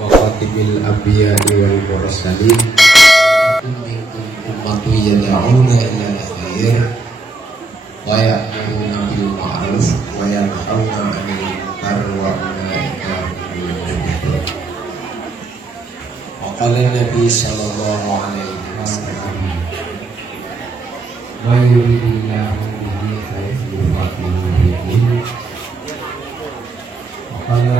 wa khatibil anbiya'i wal mursalin minkum ummatu yad'una ila al-khair wa ya'muruna bil ma'ruf wa yanhauna 'anil munkar wa ulaika humul muflihun. Wa qala Nabi sallallahu alaihi wasallam wa yuridillahu bihi khairan wa yuridillahu wa qala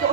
Kok